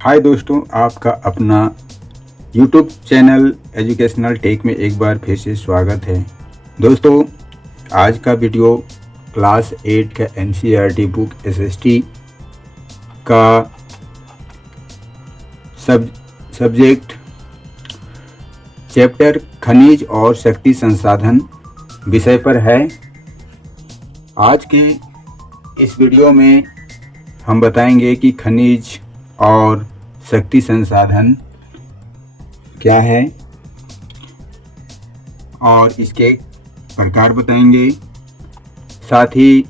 हाय दोस्तों, आपका अपना यूट्यूब चैनल एजुकेशनल टेक में एक बार फिर से स्वागत है। दोस्तों, आज का वीडियो क्लास 8 का एनसीईआरटी बुक एसएसटी का सब्जेक्ट चैप्टर खनिज और शक्ति संसाधन विषय पर है। आज के इस वीडियो में हम बताएंगे कि खनिज और शक्ति संसाधन क्या है और इसके प्रकार बताएंगे। साथ ही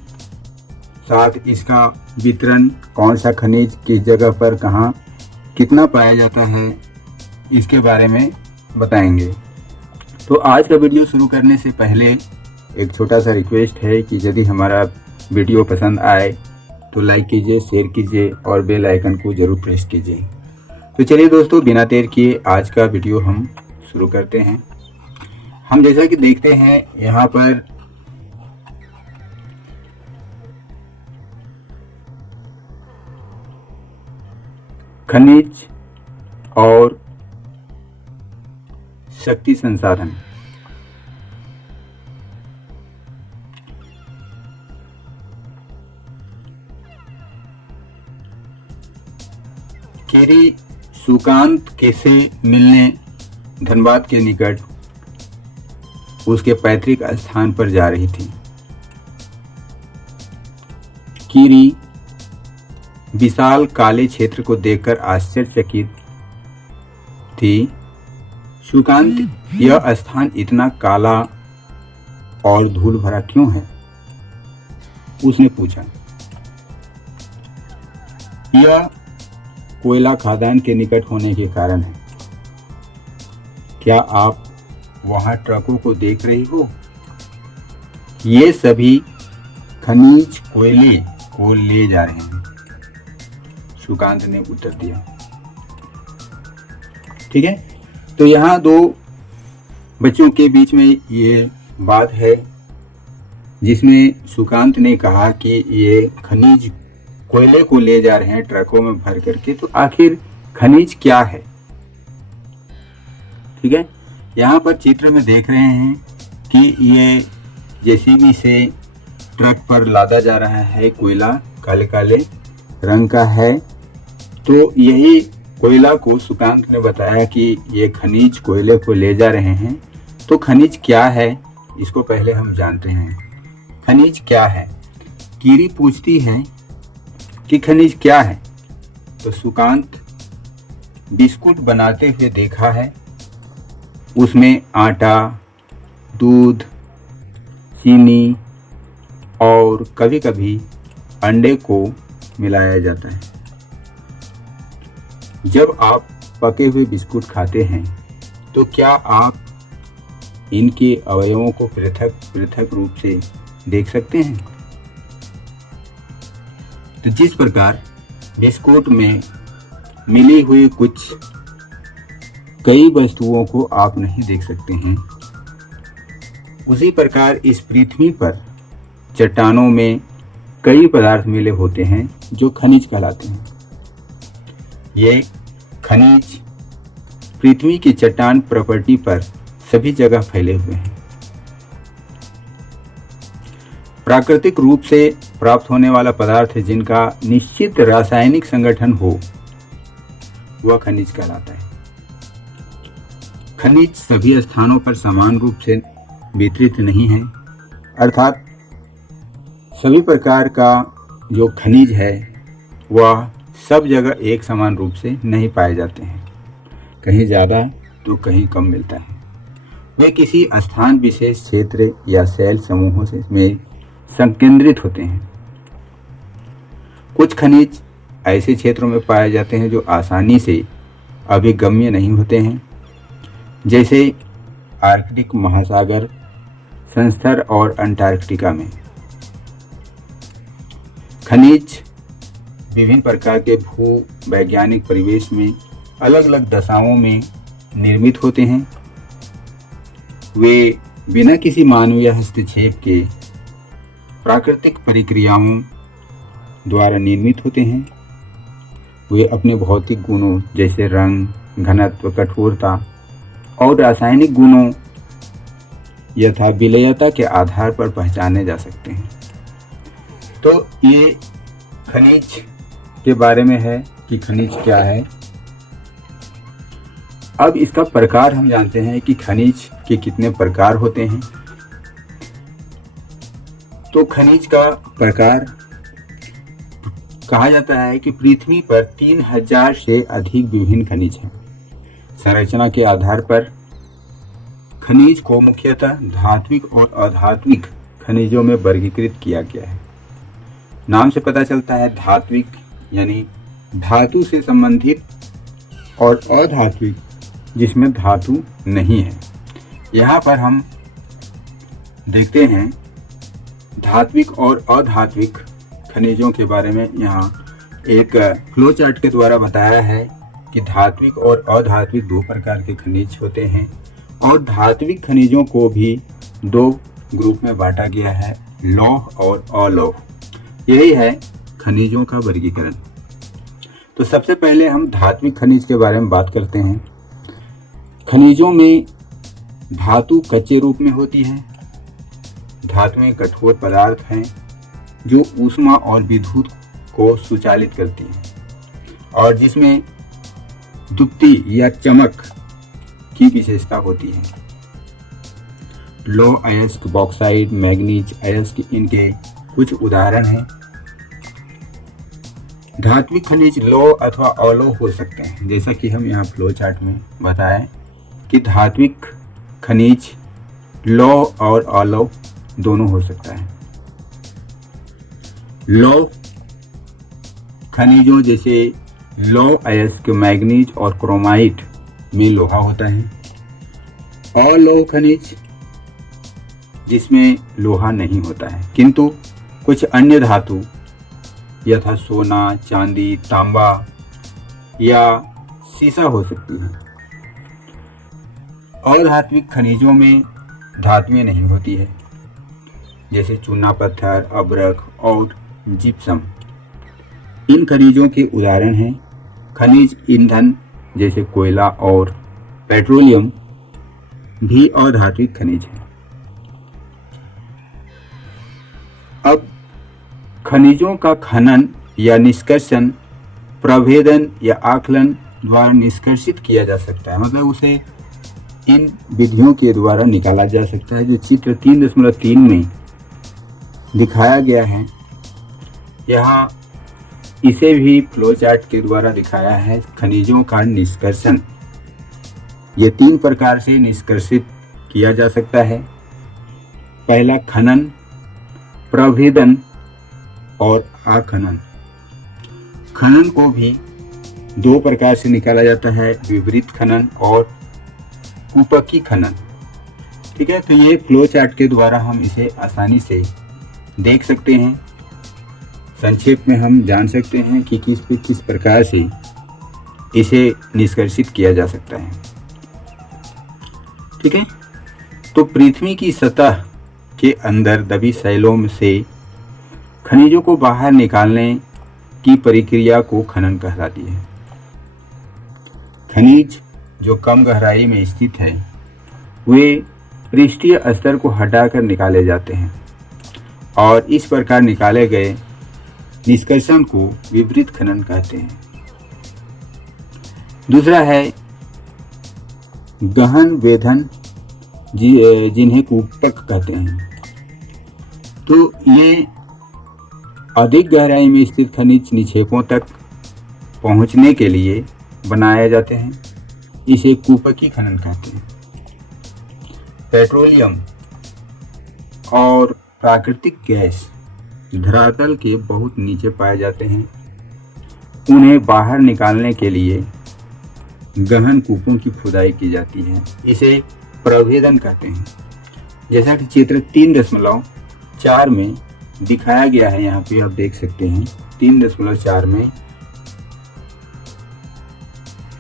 साथ इसका वितरण, कौन सा खनिज किस जगह पर कहाँ कितना पाया जाता है, इसके बारे में बताएंगे। तो आज का वीडियो शुरू करने से पहले एक छोटा सा रिक्वेस्ट है कि यदि हमारा वीडियो पसंद आए तो लाइक कीजिए, शेयर कीजिए और बेल आइकन को ज़रूर प्रेस कीजिए। तो चलिए दोस्तों, बिना देर किए आज का वीडियो हम शुरू करते हैं। हम जैसा कि देखते हैं यहाँ पर खनिज और शक्ति संसाधन। केरी सुकांत से मिलने धनबाद के निकट उसके पैतृक स्थान पर जा रही थी। कीरी विशाल काले क्षेत्र को देखकर आश्चर्यचकित थी। सुकांत, यह स्थान इतना काला और धूल भरा क्यों है? उसने पूछा। यह कोयला खदान के निकट होने के कारण है। क्या आप वहां ट्रकों को देख रही हो? ये सभी खनिज कोयले को ले जा रहे हैं, सुकांत ने उत्तर दिया। ठीक है, तो यहाँ दो बच्चों के बीच में ये बात है जिसमें सुकांत ने कहा कि ये खनिज कोयले को ले जा रहे हैं ट्रकों में भर करके। तो आखिर खनिज क्या है? ठीक है, यहाँ पर चित्र में देख रहे हैं कि ये जेसीबी से ट्रक पर लादा जा रहा है कोयला, काले काले रंग का है। तो यही कोयला को सुकांत ने बताया कि ये खनिज कोयले को ले जा रहे हैं। तो खनिज क्या है, इसको पहले हम जानते हैं। खनिज क्या है? कीरी पूछती है कि खनिज क्या है? तो सुकांत बिस्कुट बनाते हुए देखा है, उसमें आटा, दूध, चीनी और कभी कभी अंडे को मिलाया जाता है। जब आप पके हुए बिस्कुट खाते हैं तो क्या आप इनके अवयवों को पृथक पृथक रूप से देख सकते हैं? तो जिस प्रकार बिस्कुट में मिली हुई कुछ कई वस्तुओं को आप नहीं देख सकते हैं, उसी प्रकार इस पृथ्वी पर चट्टानों में कई पदार्थ मिले होते हैं जो खनिज कहलाते हैं। ये खनिज पृथ्वी की चट्टान प्रॉपर्टी पर सभी जगह फैले हुए हैं। प्राकृतिक रूप से प्राप्त होने वाला पदार्थ है जिनका निश्चित रासायनिक संगठन हो, वह खनिज कहलाता है। खनिज सभी स्थानों पर समान रूप से वितरित नहीं है, अर्थात सभी प्रकार का जो खनिज है वह सब जगह एक समान रूप से नहीं पाए जाते हैं। कहीं ज़्यादा तो कहीं कम मिलता है। वे किसी स्थान विशेष क्षेत्र या सेल समूहों से में संकेंद्रित होते हैं। कुछ खनिज ऐसे क्षेत्रों में पाए जाते हैं जो आसानी से अभिगम्य नहीं होते हैं, जैसे आर्कटिक महासागर, संस्तर और अंटार्कटिका में। खनिज विभिन्न प्रकार के भूवैज्ञानिक परिवेश में अलग अलग दशाओं में निर्मित होते हैं। वे बिना किसी मानवीय हस्तक्षेप के प्राकृतिक प्रक्रियाओं द्वारा निर्मित होते हैं। वे अपने भौतिक गुणों जैसे रंग, घनत्व, कठोरता और रासायनिक गुणों यथा विलयता के आधार पर पहचाने जा सकते हैं। तो ये खनिज के बारे में है कि खनिज क्या है। अब इसका प्रकार हम जानते हैं कि खनिज के कितने प्रकार होते हैं। तो खनिज का प्रकार कहा जाता है कि पृथ्वी पर 3000 से अधिक विभिन्न खनिज हैं। संरचना के आधार पर खनिज को मुख्यतः धात्विक और अधात्विक खनिजों में वर्गीकृत किया गया है। नाम से पता चलता है धात्विक यानी धातु से संबंधित और अधात्विक जिसमें धातु नहीं है। यहाँ पर हम देखते हैं धात्विक और अधात्विक खनिजों के बारे में। यहाँ एक फ्लो चार्ट के द्वारा बताया है कि धात्विक और अधात्विक दो प्रकार के खनिज होते हैं और धात्विक खनिजों को भी दो ग्रुप में बांटा गया है, लौह और अलौह। यही है खनिजों का वर्गीकरण। तो सबसे पहले हम धात्विक खनिज के बारे में बात करते हैं। खनिजों में धातु कच्चे रूप में होती है। धातुएं कठोर पदार्थ हैं जो ऊष्मा और विद्युत को सुचालित करती हैं और जिसमें दुप्ति या चमक की विशेषता होती है। लौह अयस्क, बॉक्साइट, मैग्नीज अयस्क इनके कुछ उदाहरण हैं। धात्विक खनिज लौह अथवा अलौह हो सकते हैं, जैसा कि हम यहाँ फ्लो चार्ट में बताएं कि धात्विक खनिज लौह और अलौह दोनों हो सकता है। लौह खनिजों जैसे लौह अयस्क, मैग्नीज और क्रोमाइट में लोहा होता है। अलौह खनिज जिसमें लोहा नहीं होता है किंतु कुछ अन्य धातु यथा सोना, चांदी, तांबा या सीसा हो सकती है। अधात्विक खनिजों में धातुएं नहीं होती है जैसे चूना पत्थर, अब्रक और जिप्सम। इन खनिजों के उदाहरण हैं खनिज ईंधन जैसे कोयला और पेट्रोलियम भी अधात्विक खनिज है। अब खनिजों का खनन या निष्कर्षण प्रभेदन या आकलन द्वारा निष्कर्षित किया जा सकता है, मतलब उसे इन विधियों के द्वारा निकाला जा सकता है जो चित्र 3.3 में दिखाया गया है। यहाँ इसे भी फ्लो चार्ट के द्वारा दिखाया है खनिजों का निष्कर्षण। ये 3 प्रकार से निष्कर्षित किया जा सकता है। पहला खनन, प्रभेदन और आखनन। खनन को भी 2 प्रकार से निकाला जाता है, विपरीत खनन और कूपकी खनन। ठीक है, तो ये फ्लो चार्ट के द्वारा हम इसे आसानी से देख सकते हैं। संक्षेप में हम जान सकते हैं कि किस प्रकार से इसे निष्कर्षित किया जा सकता है। ठीक है, तो पृथ्वी की सतह के अंदर दबी शैलों से खनिजों को बाहर निकालने की प्रक्रिया को खनन कहलाती है। खनिज जो कम गहराई में स्थित है वे पृष्ठीय स्तर को हटाकर निकाले जाते हैं और इस प्रकार निकाले गए निष्कर्षण को विपरीत खनन कहते हैं। दूसरा है गहन वेधन जिन्हें कूपक कहते हैं। तो ये अधिक गहराई में स्थित खनिज निक्षेपों तक पहुंचने के लिए बनाए जाते हैं, इसे कूपकी खनन कहते हैं। पेट्रोलियम और प्राकृतिक गैस धरातल के बहुत नीचे पाए जाते हैं। उन्हें बाहर निकालने के लिए गहन कूपों की खुदाई की जाती है, इसे प्रभेदन कहते हैं। जैसा कि चित्र 3.4 में दिखाया गया है, यहाँ पे आप देख सकते हैं 3.4 में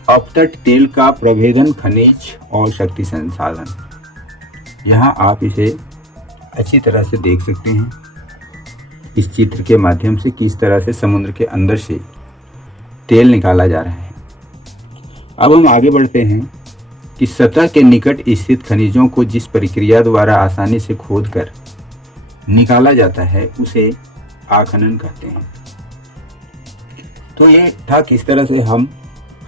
अपतट तेल का प्रभेदन, खनिज और शक्ति संसाधन। यहाँ आप इसे अच्छी तरह से देख सकते हैं इस चित्र के माध्यम से किस तरह से समुद्र के अंदर से तेल निकाला जा रहा है। अब हम आगे बढ़ते हैं कि सतह के निकट स्थित खनिजों को जिस प्रक्रिया द्वारा आसानी से खोदकर निकाला जाता है उसे आखनन कहते हैं। तो ये था किस तरह से हम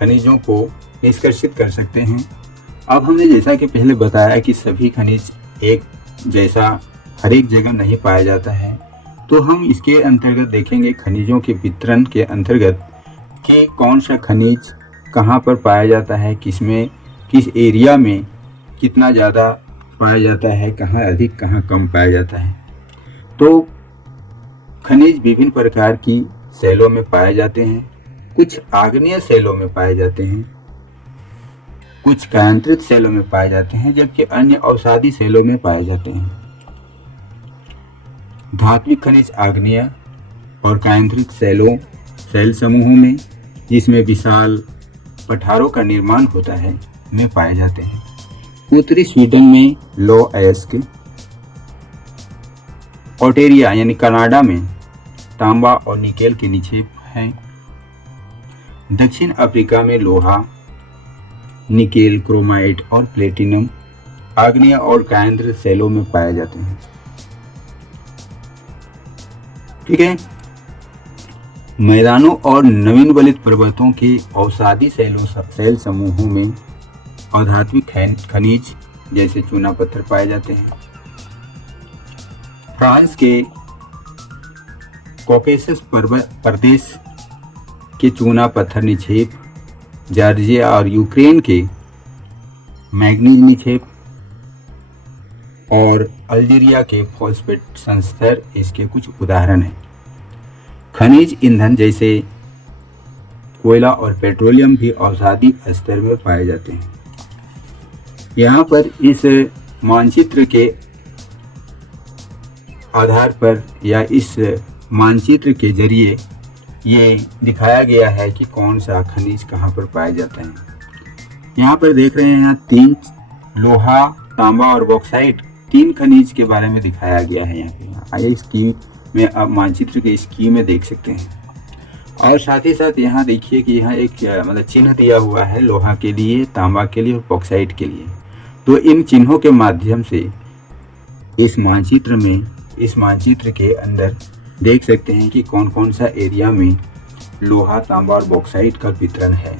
खनिजों को निष्कर्षित कर सकते हैं। अब हमने जैसा कि पहले बताया कि सभी खनिज एक जैसा हर एक जगह नहीं पाया जाता है, तो हम इसके अंतर्गत देखेंगे खनिजों के वितरण के अंतर्गत कि कौन सा खनिज कहाँ पर पाया जाता है, किसमें किस एरिया में कितना ज़्यादा पाया जाता है, कहाँ अधिक कहाँ कम पाया जाता है। तो खनिज विभिन्न प्रकार की सेलों में पाए जाते हैं। कुछ आग्नेय सेलों में पाए जाते हैं, कुछ कायांतरित सेलों में पाए जाते हैं, जबकि अन्य अवसादी सेलों में पाए जाते हैं। धात्विक खनिज आग्नेय और कायांतरित सेल समूहों में, जिसमें विशाल पठारों का निर्माण होता है, में पाए जाते हैं। उत्तरी स्वीडन में लो अयस्क, ऑटेरिया यानी कनाडा में तांबा और निकेल के निक्षेप हैं। दक्षिण अफ्रीका में लोहा, निकेल, क्रोमाइट और प्लेटिनम आग्नेय और कायांतरित सेलों में पाए जाते हैं। ठीक है। मैदानों और नवीनवलित पर्वतों के अवसादी सेल समूहों में अधात्विक खनिज जैसे चूना पत्थर पाए जाते हैं। फ्रांस के कॉकेसस प्रदेश के चूना पत्थर निक्षेप, जॉर्जिया और यूक्रेन के मैग्नीज निक्षेप और अल्जीरिया के फॉस्फेट संस्तर इसके कुछ उदाहरण हैं। खनिज ईंधन जैसे कोयला और पेट्रोलियम भी अवसादी स्तर में पाए जाते हैं। यहाँ पर इस मानचित्र के आधार पर या इस मानचित्र के जरिए ये दिखाया गया है कि कौन सा खनिज कहाँ पर पाया जाता है। यहाँ पर देख रहे हैं 3 लोहा, तांबा और बॉक्साइट 3 खनिज के बारे में दिखाया गया है। यहाँ पे आइए स्कीम में आप मानचित्र के स्कीम में देख सकते हैं। और साथ ही साथ यहाँ देखिए कि यहाँ एक मतलब चिन्ह दिया हुआ है लोहा के लिए, तांबा के लिए और बॉक्साइट के लिए। तो इन चिन्हों के माध्यम से इस मानचित्र के अंदर देख सकते हैं कि कौन कौन सा एरिया में लोहा, तांबा और बॉक्साइट का वितरण है।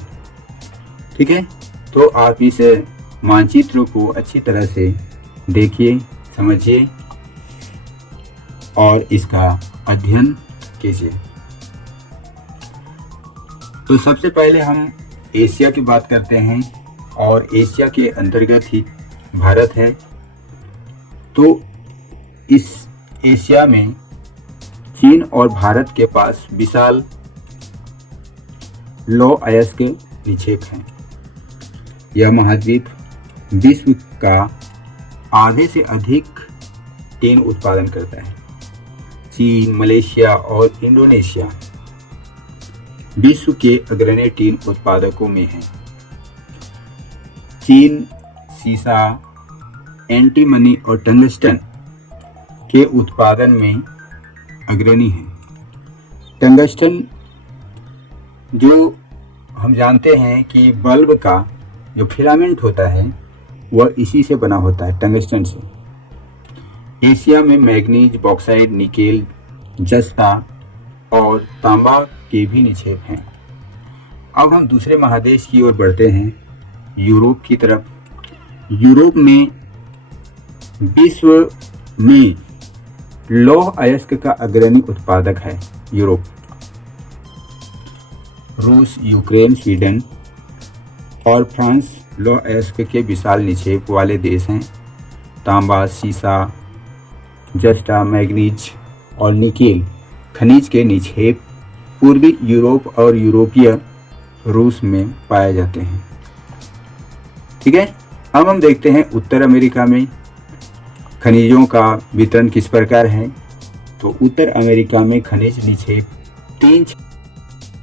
ठीक है। तो आप इस मानचित्र को अच्छी तरह से देखिए, समझिए और इसका अध्ययन कीजिए। तो सबसे पहले हम एशिया की बात करते हैं और एशिया के अंतर्गत ही भारत है। तो इस एशिया में चीन और भारत के पास विशाल लौ अयस्क निक्षेप हैं। यह महाद्वीप विश्व का आधे से अधिक टीन उत्पादन करता है। चीन, मलेशिया और इंडोनेशिया विश्व के अग्रणी टीन उत्पादकों में हैं। चीन सीसा, एंटीमनी और टंगस्टन के उत्पादन में अग्रणी है। टंगस्टन जो हम जानते हैं कि बल्ब का जो फिलामेंट होता है वह इसी से बना होता है, टंगस्टन से। एशिया में मैग्नीज, बॉक्साइट, निकेल, जस्ता और तांबा के भी निक्षेप हैं। अब हम दूसरे महादेश की ओर बढ़ते हैं, यूरोप की तरफ। यूरोप में विश्व में लौह अयस्क का अग्रणी उत्पादक है। यूरोप, रूस, यूक्रेन, स्वीडन और फ्रांस लौह अयस्क के विशाल निक्षेप वाले देश हैं। तांबा, सीसा, जस्टा, मैग्नीज और निकेल खनिज के निक्षेप पूर्वी यूरोप और यूरोपीय रूस में पाए जाते हैं। ठीक है। अब हम देखते हैं उत्तर अमेरिका में खनिजों का वितरण किस प्रकार है। तो उत्तर अमेरिका में खनिज निक्षेप 3